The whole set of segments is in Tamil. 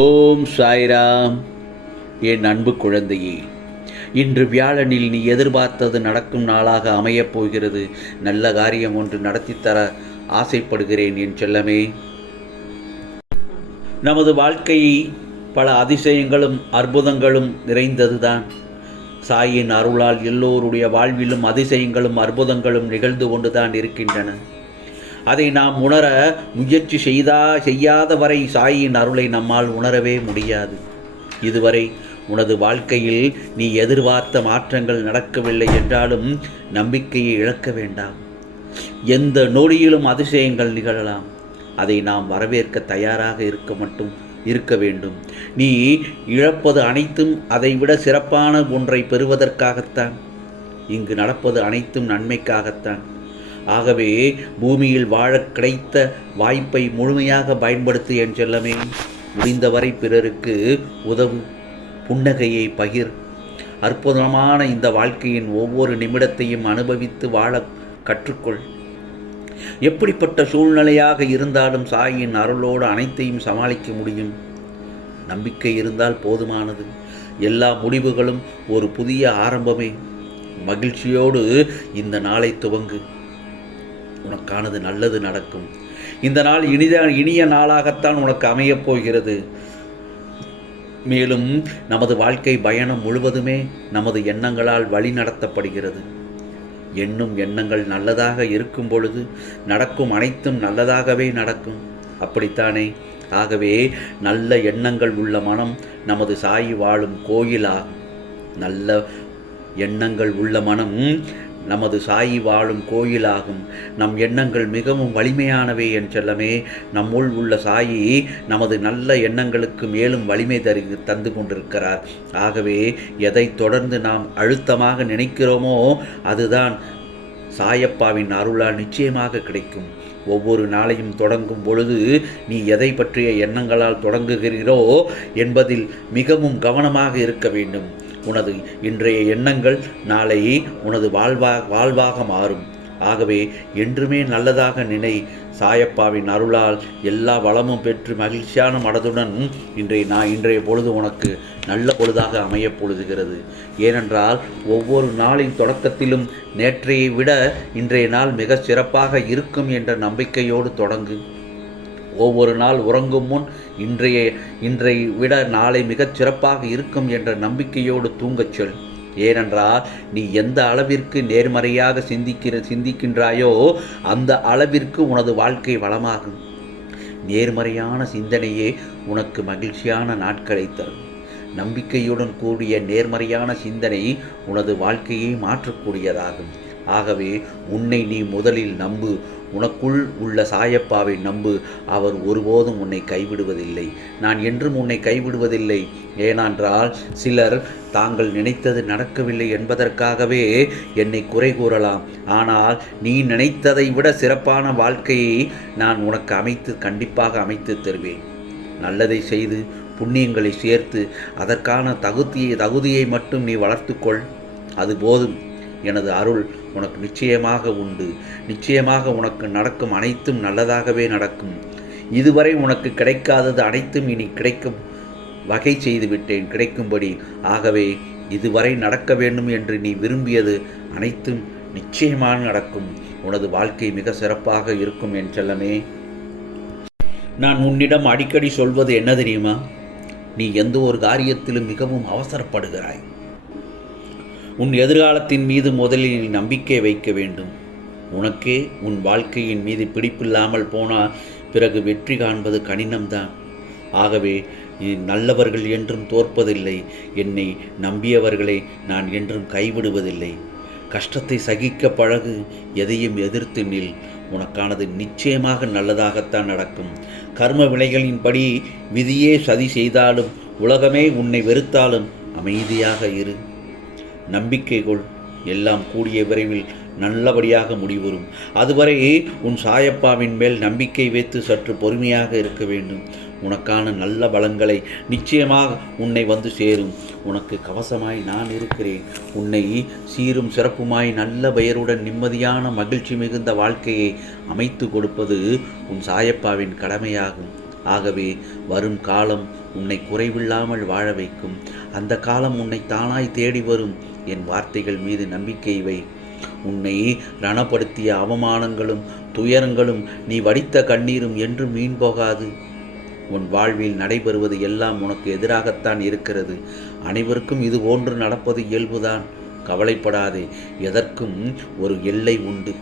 ஓம் சாய்ராம். என் அன்பு குழந்தையே இன்று வியாழனில் நீ எதிர்பார்த்தது நடக்கும் நாளாக அமையப் போகிறது. நல்ல காரியம் ஒன்று நடத்தித்தர ஆசைப்படுகிறேன் என் செல்லமே. நமது வாழ்க்கை பல அதிசயங்களும் அற்புதங்களும் நிறைந்ததுதான். சாயின் அருளால் எல்லோருடைய வாழ்விலும் அதிசயங்களும் அற்புதங்களும் நிகழ்ந்து கொண்டுதான் இருக்கின்றன. அதை நாம் உணர முயற்சி செய்தா செய்யாத வரை சாயின் அருளை நம்மால் உணரவே முடியாது. இதுவரை உனது வாழ்க்கையில் நீ எதிர்பார்த்த மாற்றங்கள் நடக்கவில்லை என்றாலும் நம்பிக்கையை இழக்க வேண்டாம். எந்த நொடியிலும் அதிசயங்கள் நிகழலாம். அதை நாம் வரவேற்க தயாராக இருக்க மட்டும் இருக்க வேண்டும். நீ இழப்பது அனைத்தும் அதைவிட சிறப்பான ஒன்றை பெறுவதற்காகத்தான். இங்கு நடப்பது அனைத்தும் நன்மைக்காகத்தான். ஆகவே பூமியில் வாழ கிடைத்த வாய்ப்பை முழுமையாக பயன்படுத்து என் செல்லமே. முடிந்தவரை பிறருக்கு உதவு புன்னகையை பகிர். அற்புதமான இந்த வாழ்க்கையின் ஒவ்வொரு நிமிடத்தையும் அனுபவித்து வாழ கற்றுக்கொள். எப்படிப்பட்ட சூழ்நிலையாக இருந்தாலும் சாயின் அருளோடு அனைத்தையும் சமாளிக்க முடியும். நம்பிக்கை இருந்தால் போதுமானது. எல்லா முடிவுகளும் ஒரு புதிய ஆரம்பமே. மகிழ்ச்சியோடு இந்த நாளை துவங்கு. உனக்கானது நல்லது நடக்கும். இந்த நாள் இனித இனிய நாளாகத்தான் உனக்கு அமையப் போகிறது. மேலும் நமது வாழ்க்கை பயணம் முழுவதுமே நமது எண்ணங்களால் வழி நடத்தப்படுகிறது. எண்ணும் எண்ணங்கள் நல்லதாக இருக்கும் பொழுது நடக்கும் அனைத்தும் நல்லதாகவே நடக்கும். அப்படித்தானே? ஆகவே நல்ல எண்ணங்கள் உள்ள மனம் நமது சாயி வாழும் கோயிலாகும் நல்ல எண்ணங்கள் உள்ள மனம் நமது சாயி வாழும் கோயிலாகும். நம் எண்ணங்கள் மிகவும் வலிமையானவை என் செல்லமே. நம்முள் உள்ள சாயி நமது நல்ல எண்ணங்களுக்கு மேலும் வலிமை தரு தந்து கொண்டிருக்கிறார். ஆகவே எதை தொடர்ந்து நாம் அழுத்தமாக நினைக்கிறோமோ அதுதான் சாயப்பாவின் அருளால் நிச்சயமாக கிடைக்கும். ஒவ்வொரு நாளையும் தொடங்கும் பொழுது நீ எதை பற்றிய எண்ணங்களால் தொடங்குகிறீரோ என்பதில் மிகவும் கவனமாக இருக்க வேண்டும். உனது இன்றைய எண்ணங்கள் நாளை உனது வாழ்வா வாழ்வாக மாறும். ஆகவே என்றுமே நல்லதாக நினை சாயப்பாவின் அருளால் எல்லா வளமும் பெற்று மகிழ்ச்சியான மனதுடன் இன்றைய நான் இன்றைய பொழுது உனக்கு நல்ல பொழுதாக அமையப் பொழுதுகிறது. ஏனென்றால் ஒவ்வொரு நாளின் தொடக்கத்திலும் நேற்றையை விட இன்றைய நாள் மிக சிறப்பாக இருக்கும் என்ற நம்பிக்கையோடு தொடங்கு. ஒவ்வொரு நாள் உறங்கும் முன் இன்றைய இன்றை விட நாளை மிகச் சிறப்பாக இருக்கும் என்ற நம்பிக்கையோடு தூங்கச் சொல். ஏனென்றால் நீ எந்த அளவிற்கு நேர்மறையாக சிந்திக்கிற சிந்திக்கின்றாயோ அந்த அளவிற்கு உனது வாழ்க்கை வளமாகும். நேர்மறையான சிந்தனையே உனக்கு மகிழ்ச்சியான நாட்களை தரும். நம்பிக்கையுடன் கூடிய நேர்மறையான சிந்தனை உனது வாழ்க்கையை மாற்றக்கூடியதாகும். ஆகவே உன்னை நீ முதலில் நம்பு. உனக்குள் உள்ள சாயப்பாவை நம்பு. அவர் ஒருபோதும் உன்னை கைவிடுவதில்லை. நான் என்றும் உன்னை கைவிடுவதில்லை. ஏனென்றால் சிலர் தாங்கள் நினைத்தது நடக்கவில்லை என்பதற்காகவே என்னை குறை கூறலாம். ஆனால் நீ நினைத்ததை விட சிறப்பான வாழ்க்கையை நான் உனக்கு அமைத்து கண்டிப்பாக அமைத்து தருவேன். நல்லதை செய்து புண்ணியங்களை சேர்த்து அதற்கான தகுதியை தகுதியை மட்டும் நீ வளர்த்துக்கொள். அது போதும். எனது அருள் உனக்கு நிச்சயமாக உண்டு. நிச்சயமாக உனக்கு நடக்கும் அனைத்தும் நல்லதாகவே நடக்கும். இதுவரை உனக்கு கிடைக்காதது அனைத்தும் இனி கிடைக்கும். வகை செய்துவிட்டேன் கிடைக்கும்படி. ஆகவே இதுவரை நடக்க வேண்டும் என்று நீ விரும்பியது அனைத்தும் நிச்சயமாக நடக்கும். உனது வாழ்க்கை மிக சிறப்பாக இருக்கும் என் செல்லமே. நான் உன்னிடம் அடிக்கடி சொல்வது என்ன தெரியுமா? நீ எந்த ஒரு காரியத்திலும் மிகவும் அவசரப்படுகிறாய். உன் எதிர்காலத்தின் மீது முதலில் நீ நம்பிக்கை வைக்க வேண்டும். உனக்கே உன் வாழ்க்கையின் மீது பிடிப்பில்லாமல் போனால் பிறகு வெற்றி காண்பது கடினம்தான். ஆகவே நல்லவர்கள் என்றும் தோற்பதில்லை. என்னை நம்பியவர்களை நான் என்றும் கைவிடுவதில்லை. கஷ்டத்தை சகிக்க பழகு எதையும் எதிர்த்து நில். உனக்கானது நிச்சயமாக நல்லதாகத்தான் நடக்கும். கர்ம வினைகளின்படி விதியே சதி செய்தாலும் உலகமே உன்னை வெறுத்தாலும் அமைதியாக இரு. நம்பிக்கை கொள் எல்லாம் கூடிய விரைவில் நல்லபடியாக முடிவரும் அதுவரை உன் சாயப்பாவின் மேல் நம்பிக்கை வைத்து சற்று பொறுமையாக இருக்க வேண்டும். உனக்கான நல்ல பலங்களை நிச்சயமாக உன்னை வந்து சேரும். உனக்கு கவசமாய் நான் இருக்கிறேன். உன்னை சீரும் சிறப்புமாய் நல்ல பெயருடன் நிம்மதியான மகிழ்ச்சி மிகுந்த வாழ்க்கையை அமைத்து கொடுப்பது உன் சாயப்பாவின் கடமையாகும். ஆகவே வரும் காலம் உன்னை குறைவில்லாமல் வாழ வைக்கும். அந்த காலம் உன்னை தானாய் தேடி வரும். என் வார்த்தைகள் மீது நம்பிக்கை வை. உன்னை ரணப்படுத்திய அவமானங்களும் துயரங்களும் நீ வடித்த கண்ணீரும் என்றும் மீன் போகாது. உன் வாழ்வில் நடைபெறுவது எல்லாம் உனக்கு எதிராகத்தான் இருக்கிறது. அனைவருக்கும் இது போன்று நடப்பது இயல்புதான். கவலைப்படாதே எதற்கும் ஒரு எல்லை உண்டு.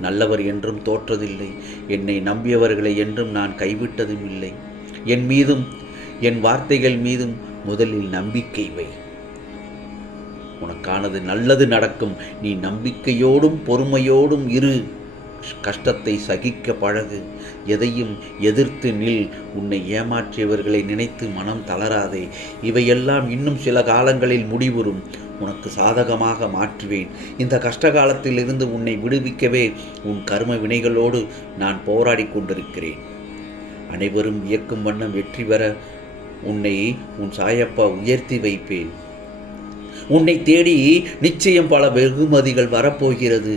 நல்லவர் என்றும் தோற்றதில்லை. என்னை நம்பியவர்களை என்றும் நான் கைவிட்டதும் இல்லை என் மீதும் என் வார்த்தைகள் மீதும் முதலில் நம்பிக்கை வை. உனக்கானது நல்லது நடக்கும். நீ நம்பிக்கையோடும் பொறுமையோடும் இரு. கஷ்டத்தை சகிக்க பழகு. எதையும் எதிர்த்து நில். உன்னை ஏமாற்றியவர்களை நினைத்து மனம் தளராதே. இவையெல்லாம் இன்னும் சில காலங்களில் முடிவுறும். உனக்கு சாதகமாக மாற்றுவேன். இந்த கஷ்ட காலத்திலிருந்து உன்னை விடுவிக்கவே உன் கர்ம வினைகளோடு நான் போராடி கொண்டிருக்கிறேன். அனைவரும் இயக்கும் வண்ணம் வெற்றி பெற உன்னை உன் சாயப்பா உயர்த்தி வைப்பேன். உன்னை தேடி நிச்சயம் பல வெகுமதிகள் வரப்போகிறது.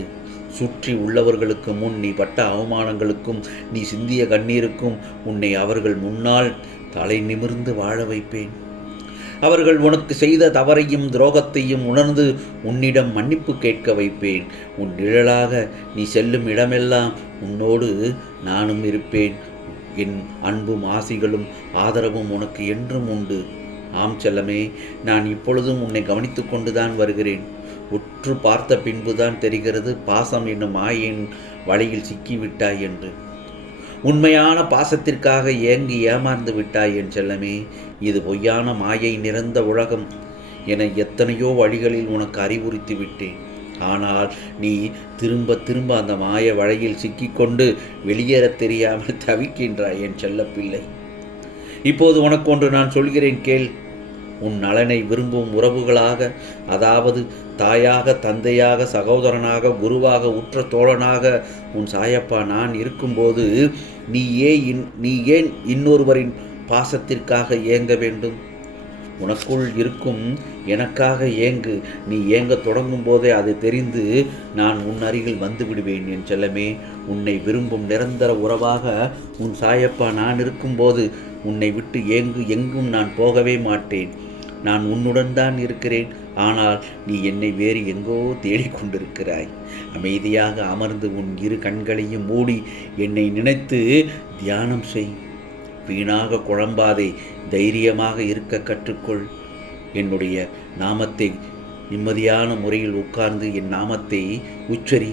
சுற்றி உள்ளவர்களுக்கு முன் நீ பட்ட அவமானங்களுக்கும் நீ சிந்திய கண்ணீருக்கும் உன்னை அவர்கள் முன்னால் தலை நிமிர்ந்து வாழ வைப்பேன். அவர்கள் உனக்கு செய்த தவறையும் துரோகத்தையும் உணர்ந்து உன்னிடம் மன்னிப்பு கேட்க வைப்பேன். உன் நிழலாக நீ செல்லும் இடமெல்லாம் உன்னோடு நானும் இருப்பேன். என் அன்பும் ஆசிகளும் ஆதரவும் உனக்கு என்றும் உண்டு. ஆம் செல்லமே நான் இப்பொழுதும் உன்னை கவனித்து கொண்டுதான் வருகிறேன். உற்று பார்த்த பின்புதான் தெரிகிறது பாசம் என்னும் ஆயின் வழியில் சிக்கிவிட்டாய் என்று. உண்மையான பாசத்திற்காக ஏங்கி ஏமாந்து விட்டாய் என் செல்லமே இது பொய்யான மாயை நிறைந்த உலகம் என எத்தனையோ வழிகளில் உனக்கு அறிவுறுத்தி விட்டேன். ஆனால் நீ திரும்ப திரும்ப அந்த மாய வலையில் சிக்கிக்கொண்டு வெளியேறத் தெரியாமல் தவிக்கின்றாய் என் செல்லப்பிள்ளை. இப்போது உனக்கு ஒன்று நான் சொல்கிறேன் கேள். உன் நலனை விரும்பும் உறவுகளாக அதாவது தாயாக தந்தையாக சகோதரனாக குருவாக உற்ற தோழனாக உன் சாயப்பா நான் இருக்கும்போது நீ ஏன் நீ ஏன் இன்னொருவரின் பாசத்திற்காக ஏங்க வேண்டும்? உனக்குள் இருக்கும் எனக்காக ஏங்கு. நீ ஏங்க தொடங்கும் போதே அது தெரிந்து நான் உன் அருகில் வந்து விடுவேன் என் செல்லமே. உன்னை விரும்பும் நிரந்தர உறவாக உன் சாயப்பா நான் இருக்கும்போது உன்னை விட்டு ஏங்கு எங்கும் நான் போகவே மாட்டேன். நான் உன்னுடன் தான் இருக்கிறேன். ஆனால் நீ என்னை வேறு எங்கோ தேடிக்கொண்டிருக்கிறாய் அமைதியாக அமர்ந்து உன் இரு கண்களையும் மூடி என்னை நினைத்து தியானம் செய். வீணாக குழம்பாதே தைரியமாக இருக்க கற்றுக்கொள். என்னுடைய நாமத்தை நிம்மதியான முறையில் உட்கார்ந்து என் நாமத்தை உச்சரி.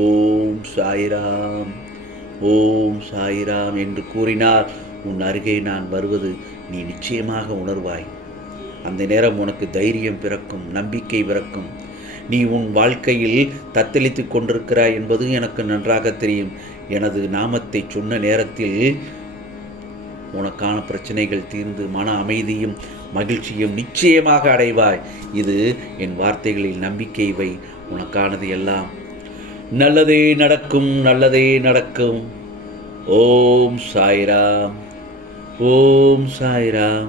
ஓம் சாய்ராம் ஓம் சாய்ராம் என்று கூறினார் உன் அருகே நான் வருவது நீ நிச்சயமாக உணர்வாய். அந்த நேரம் உனக்கு தைரியம் பிறக்கும் நம்பிக்கை பிறக்கும். நீ உன் வாழ்க்கையில் தத்தளித்து கொண்டிருக்கிறாய் என்பது எனக்கு நன்றாக தெரியும். எனது நாமத்தை சொன்ன நேரத்தில் உனக்கான பிரச்சனைகள் தீர்ந்து மன அமைதியும் மகிழ்ச்சியும் நிச்சயமாக அடைவாய். இது என் வார்த்தைகளில் நம்பிக்கை வை. உனக்கானது எல்லாம் நல்லதே நடக்கும் நல்லதே நடக்கும். ஓம் சாய்ராம். ஓம் சாய்ராம்.